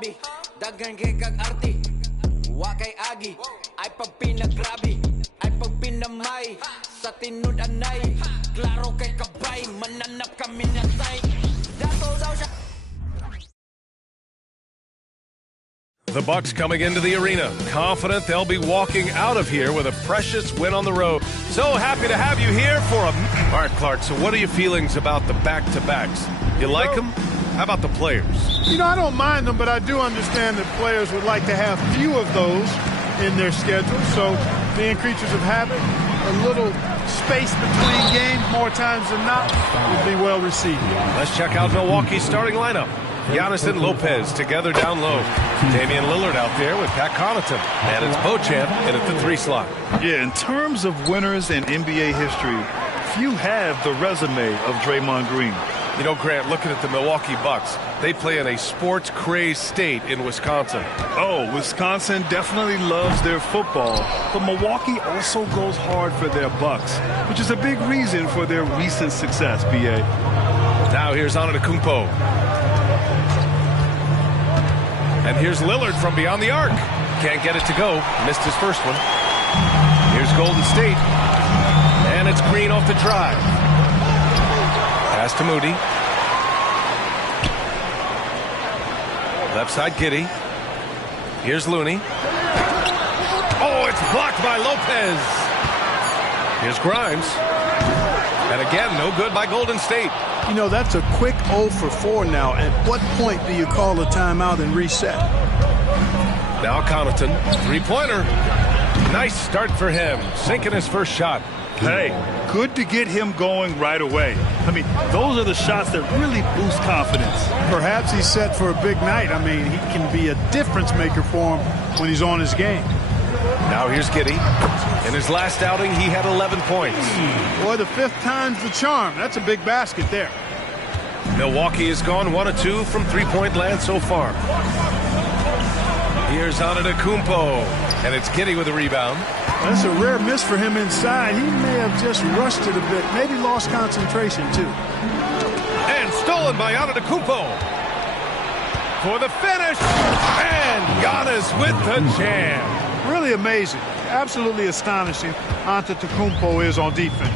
labi. Dagan kay kag arti. Wa kay agi. Ay pag pinagrabi. Ay pag pinamay. Sa tinud anay. Klaro kay kabay. Mananap kami na tay. Dato daw siya. The Bucks coming into the arena, confident they'll be walking out of here with a precious win on the road. So happy to have you here for a... All right, Clark, so what are your feelings about the back-to-backs? You like them? How about the players? You know, I don't mind them, but I do understand that players would like to have few of those in their schedule. So being creatures of habit, a little space between games more times than not would be well received. Let's check out Milwaukee's starting lineup. Giannis and Lopez together down low. Damian Lillard out there with Pat Connaughton. And it's Beauchamp in at the 3 slot. Yeah, in terms of winners in NBA history, few have the resume of Draymond Green. You know, Grant, looking at the Milwaukee Bucks, they play in a sports-crazed state in Wisconsin. Oh, Wisconsin definitely loves their football, but Milwaukee also goes hard for their Bucks, which is a big reason for their recent success, B.A. Now here's Antetokounmpo. And here's Lillard from beyond the arc. Can't get it to go. Missed his first one. Here's Golden State. And it's Green off the drive. Pass to Moody. Left side, Giddey. Here's Looney. Oh, it's blocked by Lopez. Here's Grimes. And again, no good by Golden State. You know, that's a quick 0 for 4 now. At what point do you call a timeout and reset? Now Connaughton, three-pointer. Nice start for him, sinking his first shot. Hey, good to get him going right away. I mean, those are the shots that really boost confidence. Perhaps he's set for a big night. I mean, he can be a difference maker for him when he's on his game. Now here's Giddey. In his last outing, he had 11 points. Boy, the 5th time's the charm. That's a big basket there. Milwaukee has gone 1 of 2 from three-point land so far. Here's Antetokounmpo, and it's Giddey with a rebound. That's a rare miss for him inside. He may have just rushed it a bit, maybe lost concentration too. And stolen by Antetokounmpo for the finish, and Giannis with the jam. Really amazing, absolutely astonishing. Antetokounmpo is on defense.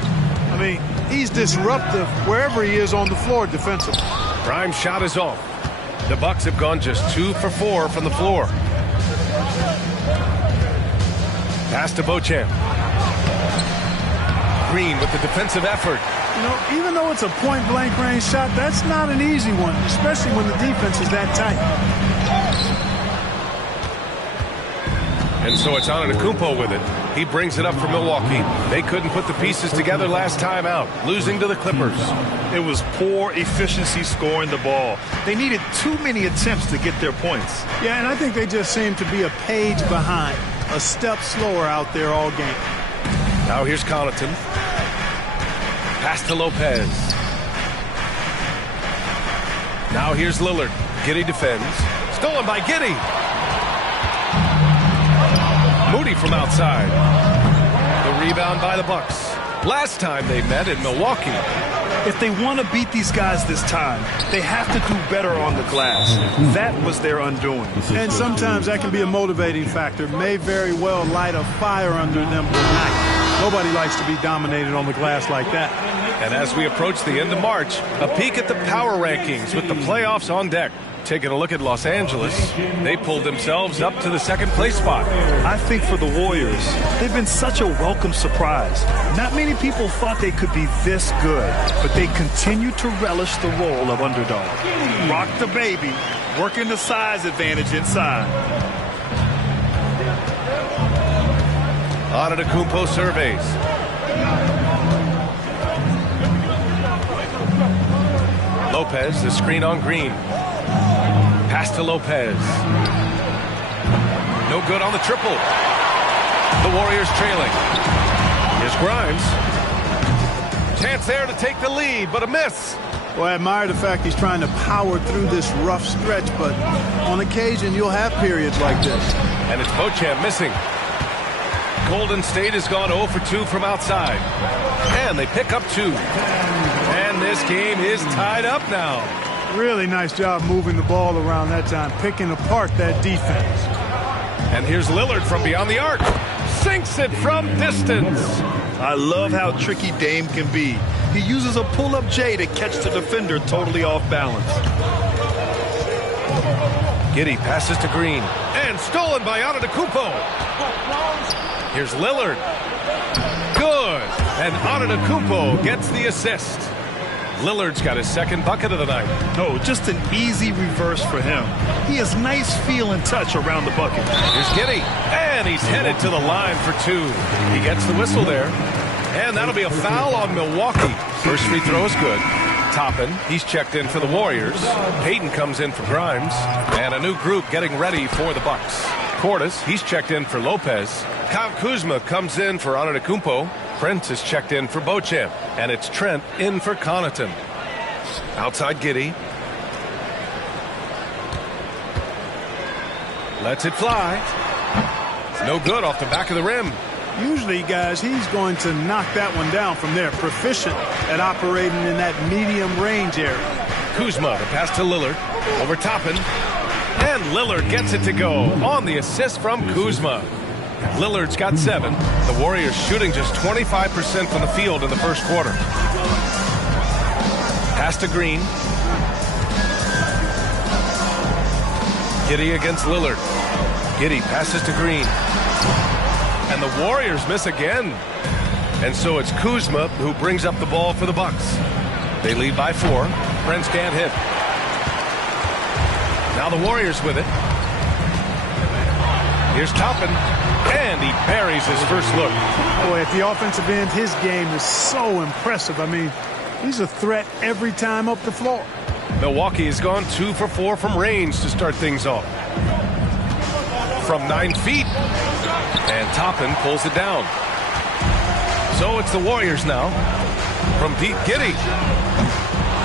I mean, he's disruptive wherever he is on the floor defensively. Prime shot is off. The Bucks have gone just 2 for 4 from the floor. Pass to Beauchamp. Green with the defensive effort. You know, even though it's a point-blank range shot, that's not an easy one, especially when the defense is that tight. And so it's Antetokounmpo with it. He brings it up for Milwaukee. They couldn't put the pieces together last time out, losing to the Clippers. It was poor efficiency scoring the ball. They needed too many attempts to get their points. Yeah, and I think they just seem to be a page behind, a step slower out there all game. Now here's Connaughton. Pass to Lopez. Now here's Lillard. Giddey defends. Stolen by Giddey. Moody from outside. The rebound by the Bucks. Last time they met in Milwaukee. If they want to beat these guys this time, they have to do better on the glass. That was their undoing. And sometimes that can be a motivating factor. May very well light a fire under them tonight. Nobody likes to be dominated on the glass like that. And as we approach the end of March, a peek at the power rankings with the playoffs on deck. Taking a look at Los Angeles, they pulled themselves up to the 2nd place spot. I think for the Warriors, they've been such a welcome surprise. Not many people thought they could be this good, but they continue to relish the role of underdog. Rock the baby, working the size advantage inside. Antetokounmpo surveys. Lopez, the screen on Green. Pass to Lopez. No good on the triple. The Warriors trailing. Here's Grimes. Chance there to take the lead, but a miss. Well, I admire the fact he's trying to power through this rough stretch, but on occasion you'll have periods like this. And it's Beauchamp missing. Golden State has gone 0 for 2 from outside. And they pick up 2. And this game is tied up now. Really nice job moving the ball around that time, picking apart that defense. And here's Lillard from beyond the arc. Sinks it from distance. I love how tricky Dame can be. He uses a pull-up J to catch the defender totally off balance. Giddey passes to Green. And stolen by Antetokounmpo. Here's Lillard. Good. And Antetokounmpo gets the assist. Lillard's got his second bucket of the night. No, just an easy reverse for him. He has nice feel and touch around the bucket. Here's Giddey. And he's headed to the line for two. He gets the whistle there. And that'll be a foul on Milwaukee. First free throw is good. Toppin, he's checked in for the Warriors. Payton comes in for Grimes. And a new group getting ready for the Bucks. Portis, he's checked in for Lopez. Kyle Kuzma comes in for Antetokounmpo. Prince is checked in for Beauchamp. And it's Trent in for Connaughton. Outside Giddey. Lets it fly. No good off the back of the rim. Usually, guys, he's going to knock that one down from there. Proficient at operating in that medium range area. Kuzma, the pass to Lillard. Over Toppin. And Lillard gets it to go on the assist from Kuzma. Lillard's got 7. The Warriors shooting just 25% from the field in the first quarter. Pass to Green. Giddey against Lillard. Giddey passes to Green. And the Warriors miss again. And so it's Kuzma who brings up the ball for the Bucks. They lead by 4. Prince can't hit. Now the Warriors with it. Here's Toppin. And he buries his first look. Boy, at the offensive end, his game is so impressive. I mean, he's a threat every time up the floor. Milwaukee has gone 2 for 4 from range to start things off. From 9 feet. And Toppin pulls it down. So it's the Warriors now. From deep, Giddey.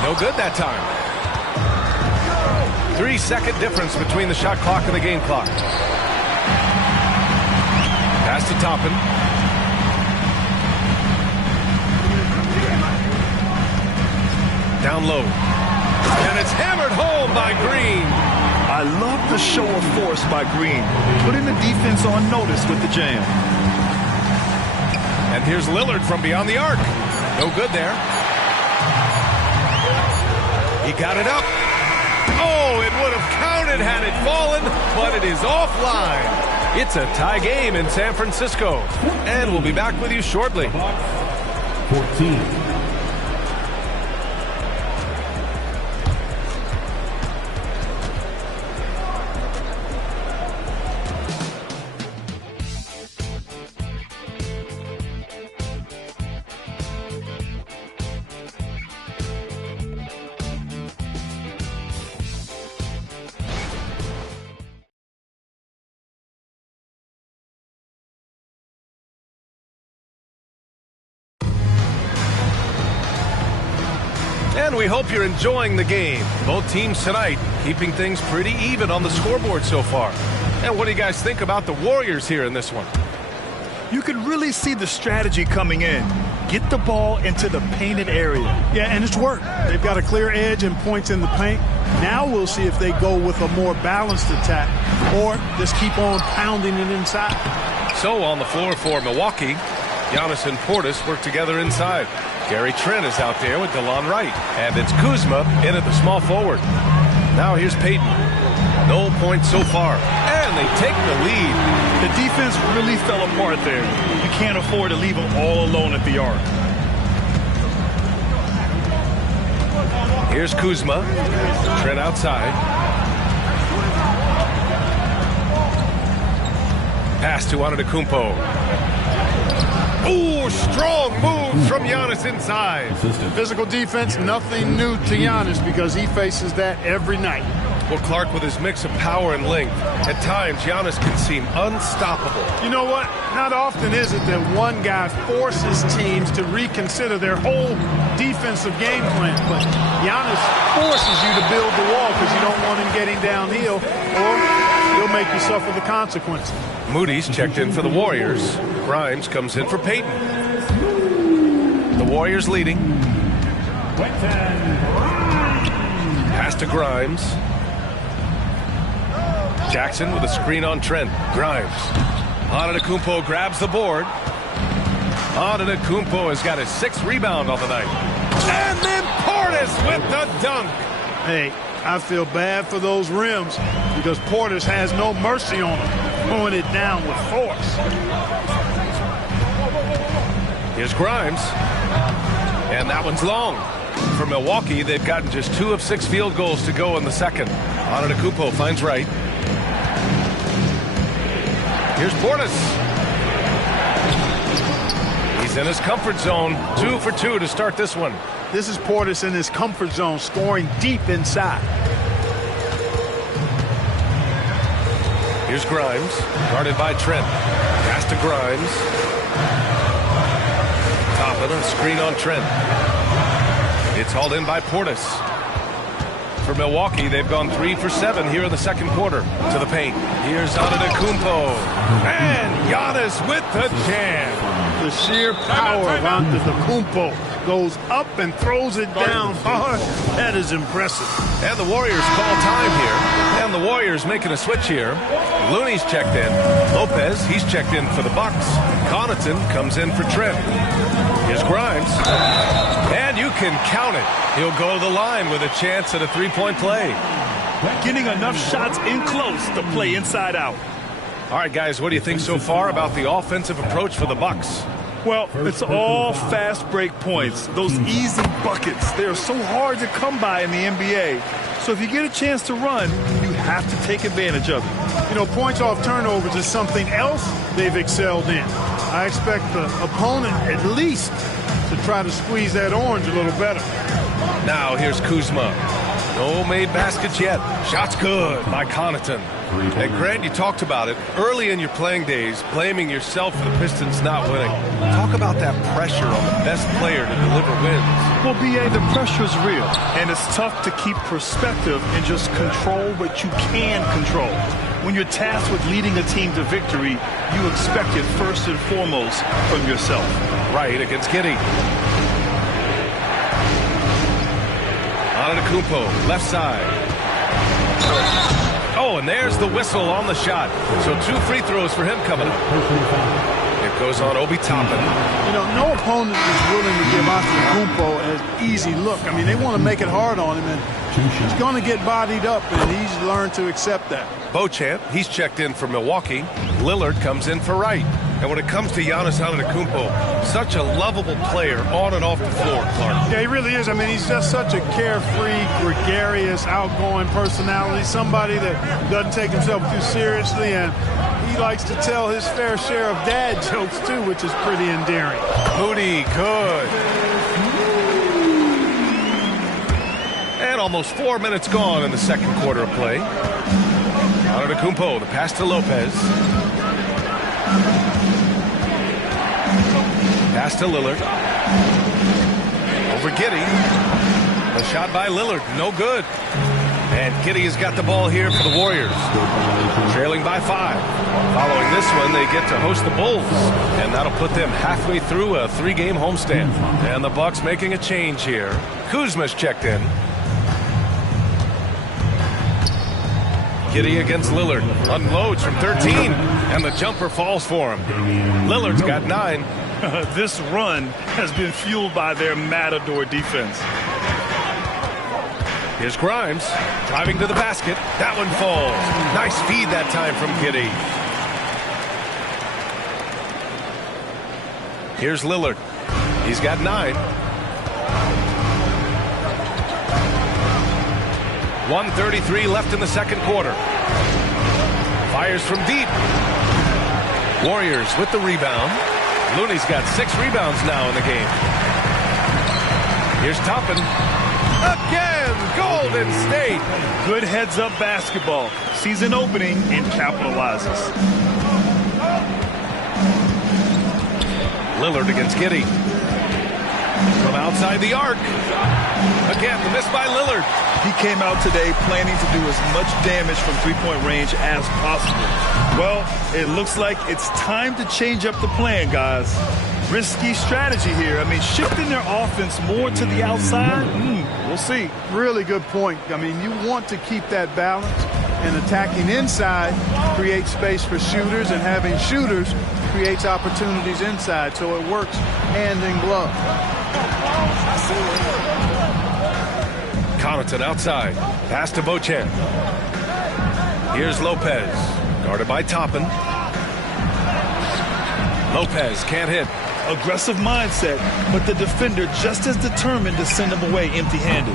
No good that time. 3-second difference between the shot clock and the game clock. Pass to Toppin. Down low. And it's hammered home by Green. I love the show of force by Green, putting the defense on notice with the jam. And here's Lillard from beyond the arc. No good there. He got it up. Oh, it would have counted had it fallen, but it is offline. It's a tie game in San Francisco. And we'll be back with you shortly. 14. And we hope you're enjoying the game. Both teams tonight keeping things pretty even on the scoreboard so far. And what do you guys think about the Warriors here in this one? You can really see the strategy coming in. Get the ball into the painted area. Yeah, and it's worked. They've got a clear edge and points in the paint. Now we'll see if they go with a more balanced attack or just keep on pounding it inside. So on the floor for Milwaukee, Giannis and Portis work together inside. Gary Trent is out there with DeLon Wright. And it's Kuzma in at the small forward. Now here's Payton. No points so far. And they take the lead. The defense really fell apart there. You can't afford to leave them all alone at the arc. Here's Kuzma. Trent outside. Pass to Antetokounmpo. Ooh, strong move from Giannis inside. Physical defense, nothing new to Giannis because he faces that every night. Well, Clark, with his mix of power and length, at times Giannis can seem unstoppable. You know what? Not often is it that one guy forces teams to reconsider their whole defensive game plan. But Giannis forces you to build the wall because you don't want him getting downhill or he'll make you suffer the consequences. Moody's checked in for the Warriors. Grimes comes in for Payton. The Warriors leading. Pass to Grimes. Jackson with a screen on Trent. Grimes. Antetokounmpo grabs the board. Antetokounmpo has got his 6th rebound on the night. And then Portis with the dunk. Hey, I feel bad for those rims because Portis has no mercy on them, throwing it down with force. Here's Grimes. And that one's long. For Milwaukee, they've gotten just 2 of 6 field goals to go in the second. Antetokounmpo finds Wright. Here's Portis. He's in his comfort zone. 2 for 2 to start this one. This is Portis in his comfort zone, scoring deep inside. Here's Grimes, guarded by Trent. Pass to Grimes. Top of the screen on Trent. It's hauled in by Portis. For Milwaukee, they've gone 3 for 7 here in the second quarter. To the paint. Here's Antetokounmpo. And Giannis with the jam. The sheer power of Antetokounmpo goes up and throws it down hard. That is impressive. And the Warriors call time here. And the Warriors making a switch here. Looney's checked in. Lopez, he's checked in for the Bucks. Connaughton comes in for Trent. Here's Grimes. And you can count it. He'll go to the line with a chance at a 3-point play. Getting enough shots in close to play inside out. All right, guys, what do you think so far about the offensive approach for the Bucks? Well, it's all fast break points. Those easy buckets, they are so hard to come by in the NBA. So if you get a chance to run, you have to take advantage of it. You know, points off turnovers is something else they've excelled in. I expect the opponent at least to try to squeeze that orange a little better. Now here's Kuzma. No made baskets yet. Shot's good by Connaughton. And Grant, you talked about it early in your playing days, blaming yourself for the Pistons not winning. Talk about that pressure on the best player to deliver wins. Well, B.A., the pressure is real, and it's tough to keep perspective and just control what you can control. When you're tasked with leading a team to victory, you expect it first and foremost from yourself. Right against Giddey. Antetokounmpo, left side. Oh, and there's the whistle on the shot. So 2 free throws for him coming up. It goes on Obi Toppin. You know, no opponent is willing to give Antetokounmpo an easy look. I mean, they want to make it hard on him, and he's going to get bodied up, and he's learned to accept that. Beauchamp, he's checked in for Milwaukee. Lillard comes in for Wright. And when it comes to Giannis Antetokounmpo, such a lovable player on and off the floor, Clark. Yeah, he really is. I mean, he's just such a carefree, gregarious, outgoing personality, somebody that doesn't take himself too seriously, and he likes to tell his fair share of dad jokes, too, which is pretty endearing. Moody, good. And almost 4 minutes gone in the second quarter of play. Antetokounmpo, the pass to Lopez. Pass to Lillard. Over Giddey. A shot by Lillard, no good. And Giddey has got the ball here for the Warriors. Trailing by 5. Following this one, they get to host the Bulls. And that'll put them halfway through a 3-game homestand. And the Bucks making a change here. Kuzma's checked in. Giddey against Lillard. Unloads from 13. And the jumper falls for him. Lillard's got 9. This run has been fueled by their Matador defense. Here's Grimes driving to the basket. That one falls. Nice feed that time from Giddey. Here's Lillard. He's got 9. 1:33 left in the second quarter. Fires from deep. Warriors with the rebound. Looney's got 6 rebounds now in the game. Here's Toppin. Again, Golden State. Good heads-up basketball. Sees an opening and capitalizes. Lillard against Giddey. From outside the arc. Again, the miss by Lillard. He came out today planning to do as much damage from three-point range as possible. Well, it looks like it's time to change up the plan, guys. Risky strategy here. I mean, shifting their offense more to the outside, we'll see. Really good point. I mean, you want to keep that balance, and attacking inside creates space for shooters, and having shooters creates opportunities inside, so it works hand in glove. Connaughton outside. Pass to Beauchamp. Here's Lopez. Guarded by Toppin. Lopez can't hit. Aggressive mindset, but the defender just as determined to send him away empty-handed.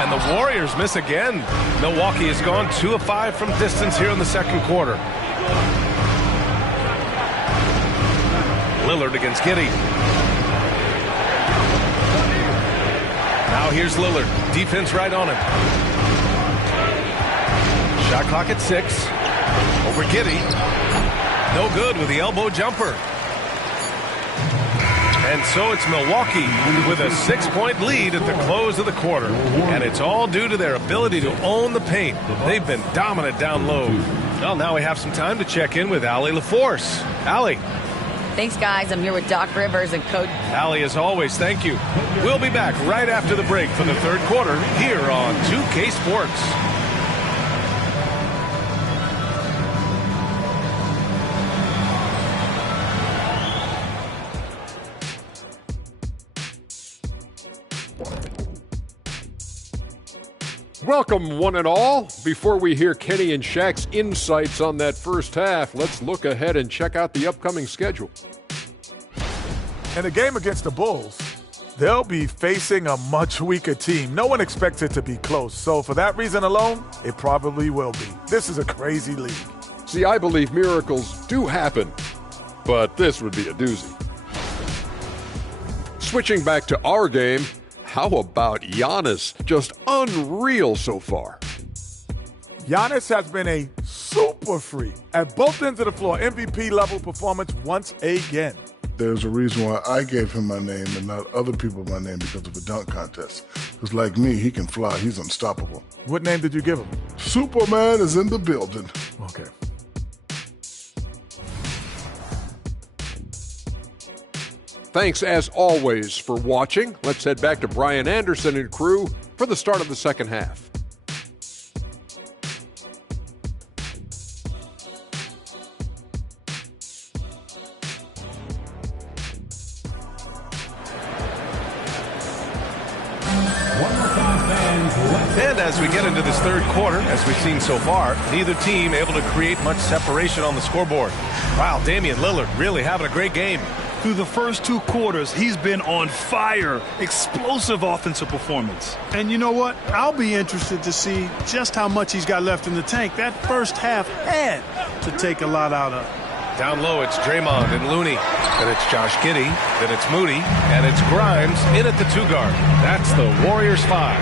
And the Warriors miss again. Milwaukee has gone 2 of 5 from distance here in the second quarter. Lillard against Giddey. Now here's Lillard. Defense right on him. Shot clock at 6. Over Giddey. No good with the elbow jumper. And so it's Milwaukee with a 6-point lead at the close of the quarter. And it's all due to their ability to own the paint. They've been dominant down low. Well, now we have some time to check in with Allie LaForce. Allie. Thanks, guys. I'm here with Doc Rivers and Coach. Allie, as always, thank you. We'll be back right after the break for the third quarter here on 2K Sports. Welcome, one and all. Before we hear Kenny and Shaq's insights on that first half, let's look ahead and check out the upcoming schedule. In a game against the Bulls, they'll be facing a much weaker team. No one expects it to be close, so for that reason alone, it probably will be. This is a crazy league. See, I believe miracles do happen, but this would be a doozy. Switching back to our game, how about Giannis? Just unreal so far. Giannis has been a super freak at both ends of the floor. MVP level performance once again. There's a reason why I gave him my name and not other people my name because of a dunk contest. Because like me, he can fly. He's unstoppable. What name did you give him? Superman is in the building. Okay. Thanks, as always, for watching. Let's head back to Brian Anderson and crew for the start of the second half. And as we get into this third quarter, as we've seen so far, neither team able to create much separation on the scoreboard. Wow, Damian Lillard really having a great game. Through the first 2 quarters, he's been on fire. Explosive offensive performance. And you know what? I'll be interested to see just how much he's got left in the tank. That first half had to take a lot out of. Down low, it's Draymond and Looney. Then it's Josh Giddey. Then it's Moody. And it's Grimes in at the 2-guard. That's the Warriors 5.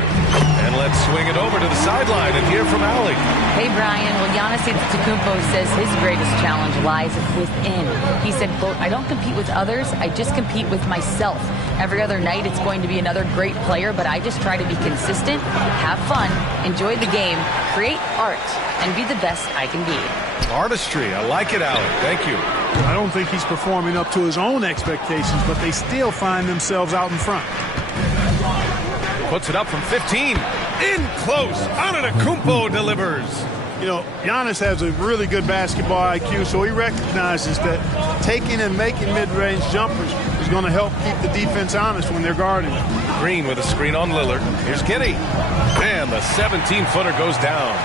And let's swing it over to the sideline and hear from Allie. Hey, Brian. Well, Giannis Antetokounmpo says his greatest challenge lies within. He said, quote, "I don't compete with others. I just compete with myself. Every other night it's going to be another great player, but I just try to be consistent, have fun, enjoy the game, create art, and be the best I can be." Artistry. I like it, Allie. Thank you. I don't think he's performing up to his own expectations, but they still find themselves out in front. Puts it up from 15. In close. Antetokounmpo delivers. You know, Giannis has a really good basketball IQ, so he recognizes that taking and making mid-range jumpers is going to help keep the defense honest when they're guarding him. Green with a screen on Lillard. Here's Giddey. And the 17-footer goes down.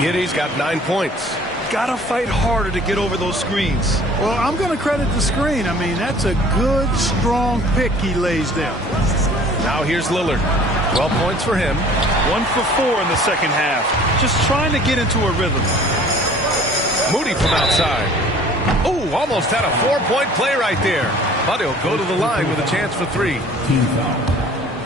Giddey's got 9 points. Gotta fight harder to get over those screens. Well, I'm going to credit the screen. I mean, that's a good, strong pick he lays down. Now here's Lillard. 12 points for him. 1 for 4 in the second half. Just trying to get into a rhythm. Moody from outside. Oh, almost had a 4-point play right there. But he'll go to the line with a chance for 3. Team foul.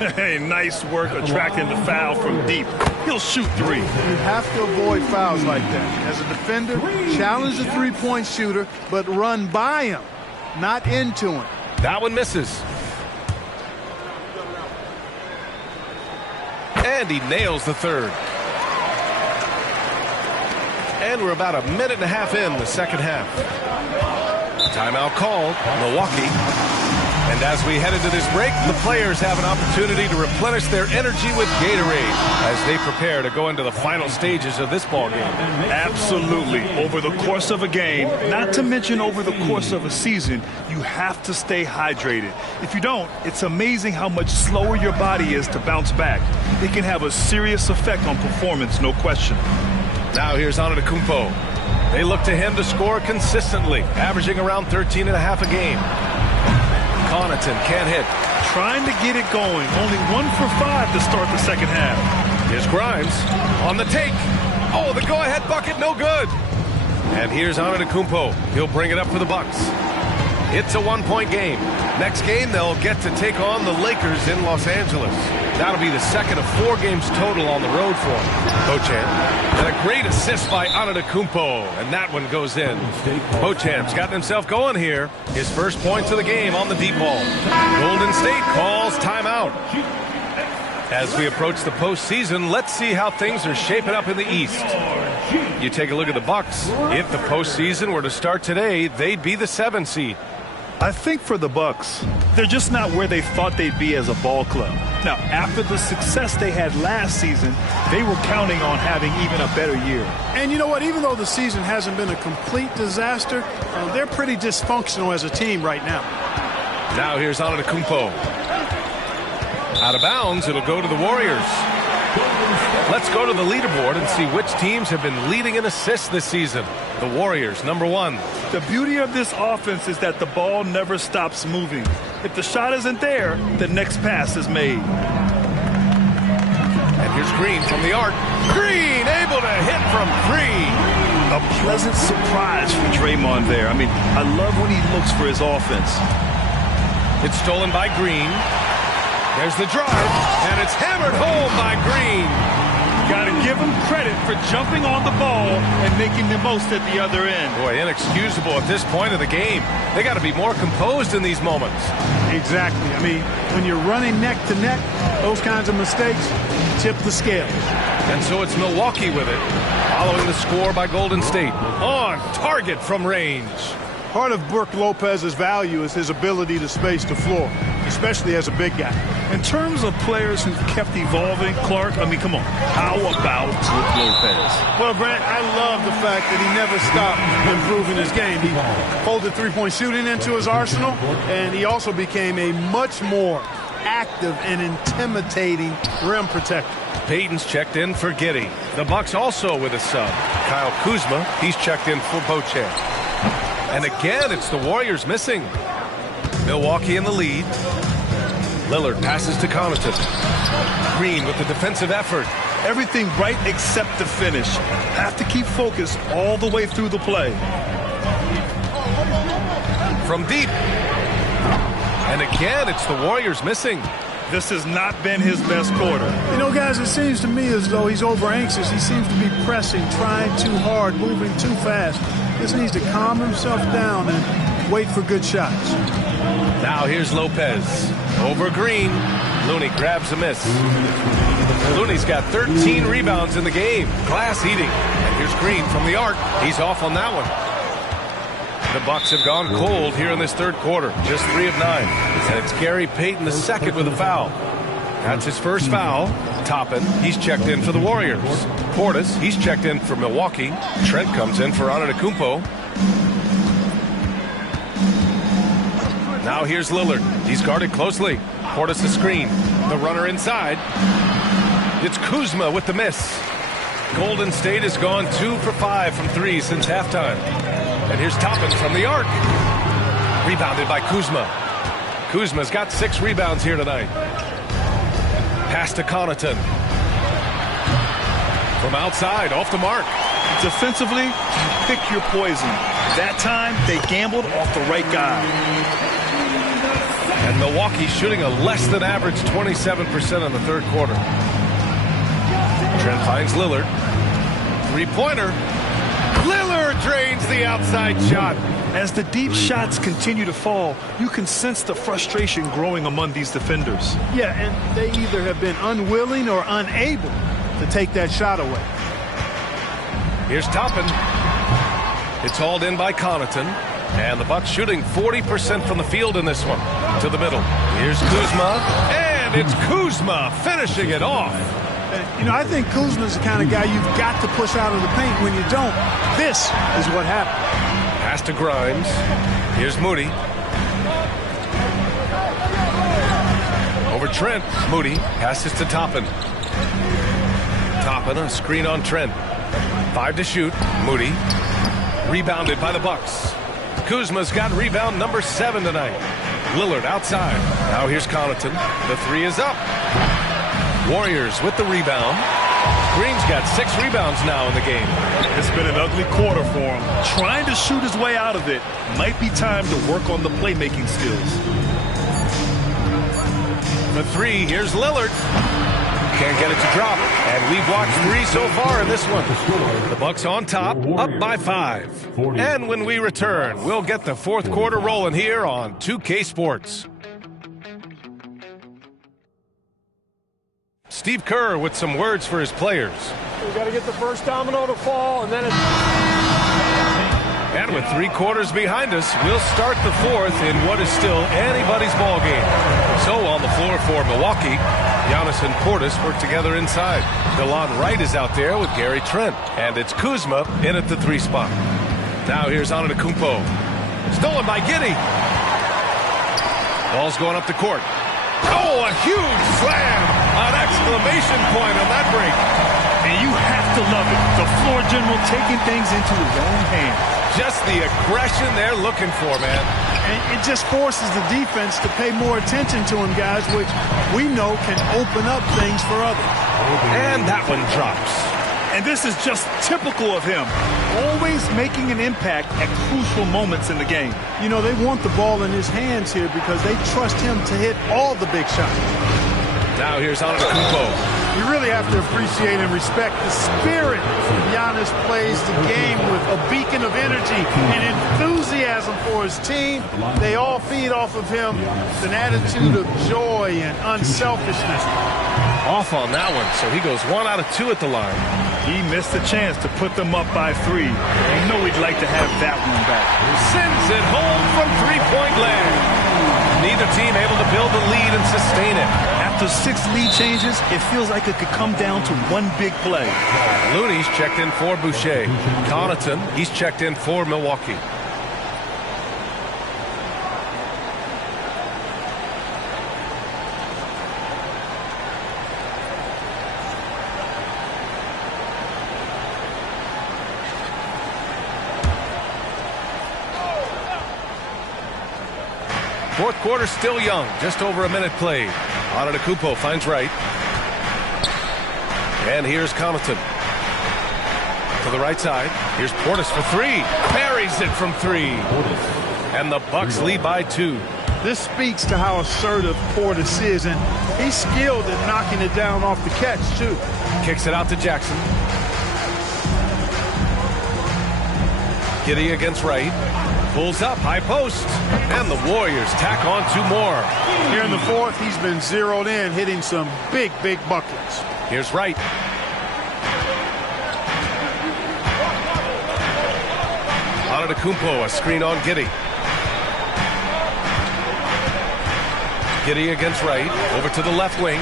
Hey, nice work attracting the foul from deep. He'll shoot 3. You have to avoid fouls like that. As a defender, challenge the three-point shooter, but run by him, not into him. That one misses. And he nails the third. And we're about a minute and a half in the second half. Timeout called. Milwaukee. And as we head into this break, the players have an opportunity to replenish their energy with Gatorade as they prepare to go into the final stages of this ball game. Absolutely. Over the course of a game, not to mention over the course of a season, you have to stay hydrated. If you don't, it's amazing how much slower your body is to bounce back. It can have a serious effect on performance, no question. Now here's Antetokounmpo. They look to him to score consistently, averaging around 13.5 a game. Connaughton can't hit. Trying to get it going. Only 1 for 5 to start the second half. Here's Grimes on the take. Oh, the go-ahead bucket, no good. And here's Antetokounmpo. He'll bring it up for the Bucks. It's a 1-point game. Next game, they'll get to take on the Lakers in Los Angeles. That'll be the second of 4 games total on the road for him. Beauchamp. And a great assist by Antetokounmpo. And that one goes in. Beauchamp's gotten himself going here. His first points of the game on the deep ball. Golden State calls timeout. As we approach the postseason, let's see how things are shaping up in the East. You take a look at the Bucks. If the postseason were to start today, they'd be the 7th seed. I think for the Bucks, they're just not where they thought they'd be as a ball club. Now, after the success they had last season, they were counting on having even a better year. And you know what? Even though the season hasn't been a complete disaster, they're pretty dysfunctional as a team right now. Now here's Antetokounmpo. Out of bounds, it'll go to the Warriors. Let's go to the leaderboard and see which teams have been leading in assists this season. The Warriors, number 1. The beauty of this offense is that the ball never stops moving. If the shot isn't there, the next pass is made. And here's Green from the arc. Green able to hit from 3. A pleasant surprise for Draymond there. I mean, I love when he looks for his offense. It's stolen by Green. There's the drive, and it's hammered home by Green. Got to give him credit for jumping on the ball and making the most at the other end. Boy, inexcusable at this point of the game. They got to be more composed in these moments. Exactly. I mean, when you're running neck to neck, those kinds of mistakes tip the scales. And so it's Milwaukee with it, following the score by Golden State. On target from range. Part of Brook Lopez's value is his ability to space the floor, especially as a big guy. In terms of players who've kept evolving, Clark, I mean, come on. How about Brook Lopez? Well, Grant, I love the fact that he never stopped improving his game. He folded three-point shooting into his arsenal, and he also became a much more active and intimidating rim protector. Payton's checked in for Giddey. The Bucks also with a sub. Kyle Kuzma, he's checked in for Beauchamp. And again, it's the Warriors missing. Milwaukee in the lead. Lillard passes to Connaughton. Green with the defensive effort. Everything right except the finish. Have to keep focused all the way through the play. From deep. And again, it's the Warriors missing. This has not been his best quarter. You know, guys, it seems to me as though he's over-anxious. He seems to be pressing, trying too hard, moving too fast. Just needs to calm himself down and wait for good shots. Now here's Lopez. Over Green. Looney grabs a miss. Looney's got 13 rebounds in the game. Glass eating. And here's Green from the arc. He's off on that one. The Bucks have gone cold here in this third quarter. Just 3 of 9. And it's Gary Payton the second with a foul. That's his first foul. Toppin, he's checked in for the Warriors. Portis, he's checked in for Milwaukee. Trent comes in for Antetokounmpo. Now here's Lillard. He's guarded closely. Portis the screen. The runner inside. It's Kuzma with the miss. Golden State has gone 2 for 5 from 3 since halftime. And here's Toppin from the arc. Rebounded by Kuzma. Kuzma's got 6 rebounds here tonight. Pass to Connaughton. From outside, off the mark. Defensively, pick your poison. That time, they gambled off the right guy. And Milwaukee shooting a less than average 27% in the third quarter. Trent finds Lillard. Three-pointer. Lillard drains the outside shot. As the deep shots continue to fall, you can sense the frustration growing among these defenders. Yeah, and they either have been unwilling or unable to take that shot away. Here's Toppin. It's hauled in by Connaughton. And the Bucks shooting 40% from the field in this one. To the middle. Here's Kuzma. And it's Kuzma finishing it off. You know, I think Kuzma's the kind of guy you've got to push out of the paint. When you don't, this is what happens. Pass to Grimes. Here's Moody. Over Trent. Moody passes to Toppin. Toppin, a screen on Trent. 5 to shoot. Moody. Rebounded by the Bucks. Kuzma's got rebound number 7 tonight. Lillard outside. Now here's Connaughton. The 3 is up. Warriors with the rebound. Green's got 6 rebounds now in the game. It's been an ugly quarter for him. Trying to shoot his way out of it. Might be time to work on the playmaking skills. The 3, here's Lillard. Can't get it to drop. And we've watched 3 so far in this one. The Bucks on top, up by 5. And when we return, we'll get the fourth quarter rolling here on 2K Sports. Steve Kerr with some words for his players. We got to get the first domino to fall, and then it's... And with 3 quarters behind us, we'll start the fourth in what is still anybody's ball game. So on the floor for Milwaukee, Giannis and Portis work together inside. Delon Wright is out there with Gary Trent. And it's Kuzma in at the 3 spot. Now here's Antetokounmpo. Stolen by Giddey. Ball's going up the court. Oh, a huge slam! An exclamation point on that break. And you have to love it. The floor general taking things into his own hands. Just the aggression they're looking for, man. And it just forces the defense to pay more attention to him, guys, which we know can open up things for others. And that one drops. And this is just typical of him. Always making an impact at crucial moments in the game. You know, they want the ball in his hands here because they trust him to hit all the big shots. Now here's Antetokounmpo. You really have to appreciate and respect the spirit Giannis plays the game with, a beacon of energy and enthusiasm for his team. They all feed off of him with an attitude of joy and unselfishness. Off on that one, so he goes 1 out of 2 at the line. He missed a chance to put them up by 3. You know he'd like to have that one back. Sends it home from 3-point land. Neither team able to build the lead and sustain it. After 6 lead changes, it feels like it could come down to one big play. Looney's checked in for Boucher. Connaughton, he's checked in for Milwaukee. Fourth quarter still young, just over a minute played. Antetokounmpo finds Wright. And here's Connaughton. To the right side. Here's Portis for 3. Buries it from 3. And the Bucks lead by 2. This speaks to how assertive Portis is, and he's skilled at knocking it down off the catch, too. Kicks it out to Jackson. Giddey against Wright. Pulls up, high post. And the Warriors tack on 2 more. Here in the fourth, he's been zeroed in, hitting some big, big buckets. Here's Wright. Antetokounmpo, a screen on Giddey. Giddey against Wright. Over to the left wing.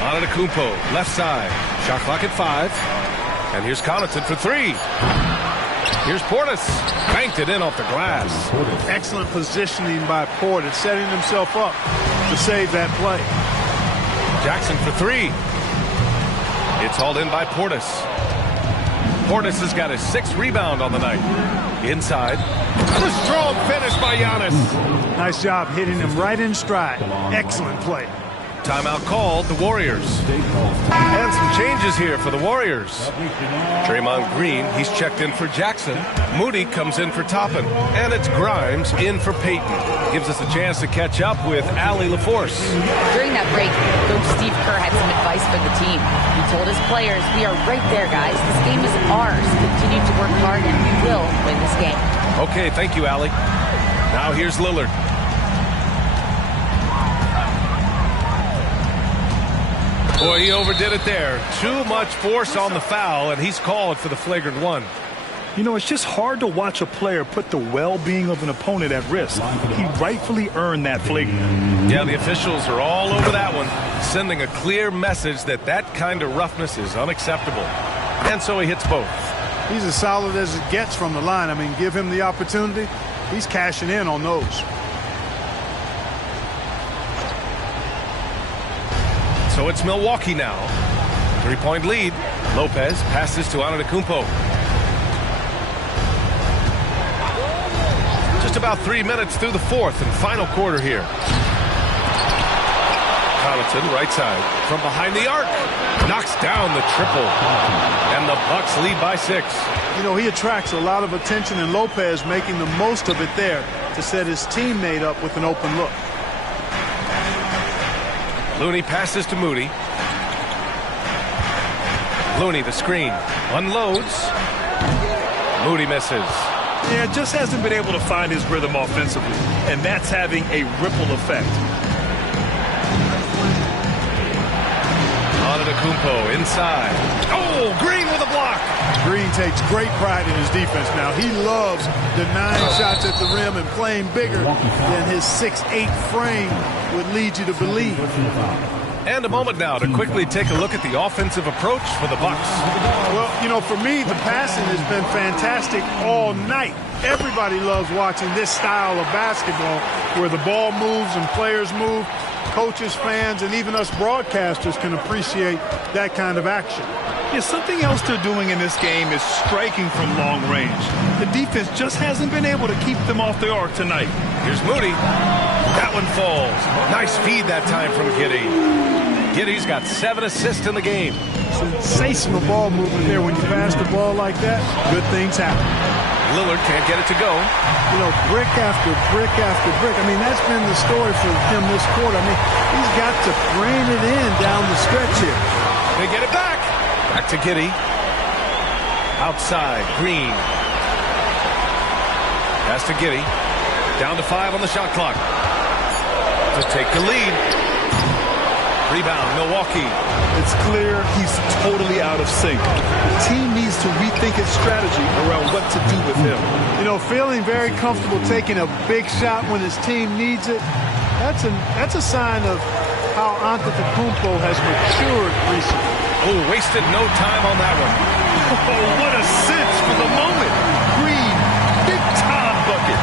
Antetokounmpo, left side. Shot clock at 5. And here's Connaughton for 3. Here's Portis. Banked it in off the glass. Excellent positioning by Portis, setting himself up to save that play. Jackson for 3. It's hauled in by Portis. Portis has got his 6th rebound on the night. Inside. The strong finish by Giannis. Nice job hitting him right in stride. Excellent play. Timeout called, the Warriors. And some changes here for the Warriors. Draymond Green, he's checked in for Jackson. Moody comes in for Toppin. And it's Grimes in for Payton. Gives us a chance to catch up with Allie LaForce. During that break, Coach Steve Kerr had some advice for the team. He told his players, we are right there, guys. This game is ours. Continue to work hard, and we will win this game. Okay, thank you, Allie. Now here's Lillard. Boy, he overdid it there. Too much force on the foul, and he's called for the flagrant 1. You know, it's just hard to watch a player put the well-being of an opponent at risk. He rightfully earned that flagrant. Yeah, the officials are all over that one, sending a clear message that that kind of roughness is unacceptable. And so he hits both. He's as solid as it gets from the line. I mean, give him the opportunity. He's cashing in on those. So it's Milwaukee now. 3-point lead. Lopez passes to Antetokounmpo. Just about 3 minutes through the fourth and final quarter here. Connaughton, right side, from behind the arc, knocks down the triple, and the Bucks lead by 6. You know, he attracts a lot of attention, and Lopez making the most of it there to set his teammate up with an open look. Looney passes to Moody. Looney, the screen, unloads. Moody misses. Yeah, just hasn't been able to find his rhythm offensively, and that's having a ripple effect. Antetokounmpo inside. Oh, Green with a block. Green takes great pride in his defense now. He loves denying shots at the rim and playing bigger than his 6'8" frame would lead you to believe. And a moment now to quickly take a look at the offensive approach for the Bucks. Well, you know, for me, the passing has been fantastic all night. Everybody loves watching this style of basketball where the ball moves and players move. Coaches, fans, and even us broadcasters can appreciate that kind of action. Yeah, something else they're doing in this game is striking from long range. The defense just hasn't been able to keep them off the arc tonight. Here's Moody. That one falls. Nice feed that time from Giddey. Giddey's got 7 assists in the game. Sensational ball movement there. When you pass the ball like that, good things happen. Lillard can't get it to go. You know, brick after brick after brick. I mean, that's been the story for him this quarter. I mean, he's got to brain it in down the stretch here. They get it back. Back to Giddey. Outside, Green. Pass to Giddey. Down to 5 on the shot clock. To take the lead. Rebound, Milwaukee. It's clear he's totally out of sync. The team needs to rethink its strategy around what to do with him. You know, feeling very comfortable taking a big shot when his team needs it, that's a sign of how Antetokounmpo has matured recently. Oh, wasted no time on that one. Oh, what a sense for the moment. Green, big-time bucket.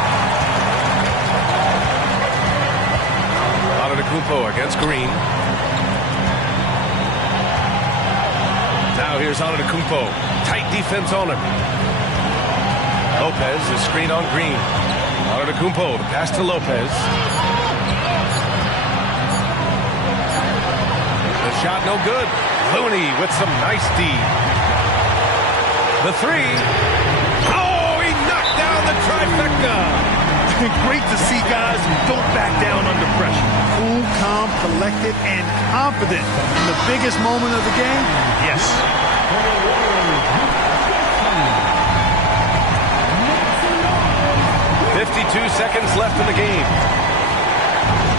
Antetokounmpo against Green. Now here's Antetokounmpo. Tight defense on him. Lopez is screen on Green. Antetokounmpo, the pass to Lopez. The shot no good. Looney with some nice D. The 3. Oh, he knocked down the trifecta. Great to see guys who don't back down under pressure. Cool, calm, collected, and confident. The biggest moment of the game? Yes. .52 seconds left in the game.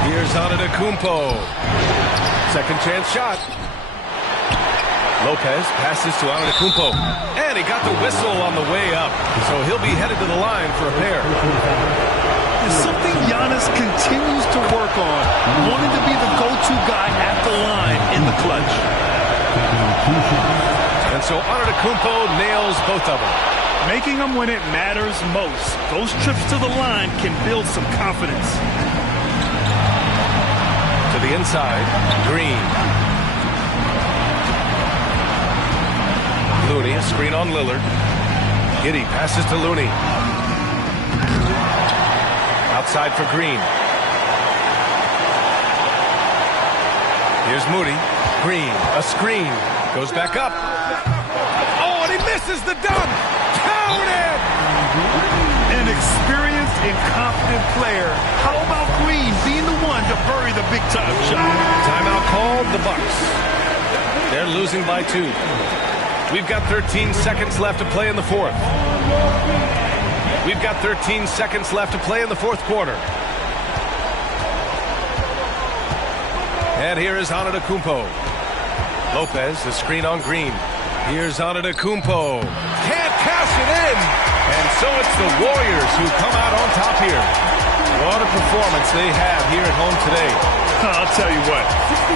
Here's Antetokounmpo. Second chance shot. Lopez passes to Antetokounmpo. And he got the whistle on the way up. So he'll be headed to the line for a pair. It's something Giannis continues to work on, wanting to be the go-to guy at the line in the clutch. And so Antetokounmpo nails both of them. Making them when it matters most. Those trips to the line can build some confidence. To the inside, Green. Looney, a screen on Lillard. Giddey passes to Looney. Outside for Green. Here's Moody. Green, a screen. Goes back up. Oh, and he misses the dunk. Count it! An experienced and confident player. How about Green being the one to bury the big-time shot? Timeout called, the Bucks. They're losing by 2. We've got 13 seconds left to play in the fourth. We've got 13 seconds left to play in the fourth quarter. And here is Antetokounmpo. Lopez, the screen on Green. Here's Antetokounmpo. Can't cash it in. And so it's the Warriors who come out on top here. What a performance they have here at home today. I'll tell you what,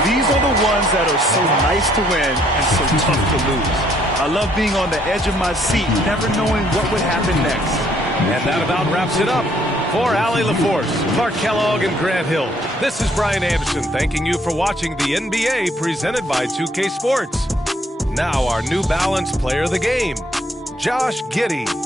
these are the ones that are so nice to win and so tough to lose. I love being on the edge of my seat, never knowing what would happen next. And that about wraps it up. For Allie LaForce, Clark Kellogg, and Grant Hill, this is Brian Anderson thanking you for watching the NBA presented by 2K Sports. Now our New Balance player of the game, Josh Giddey.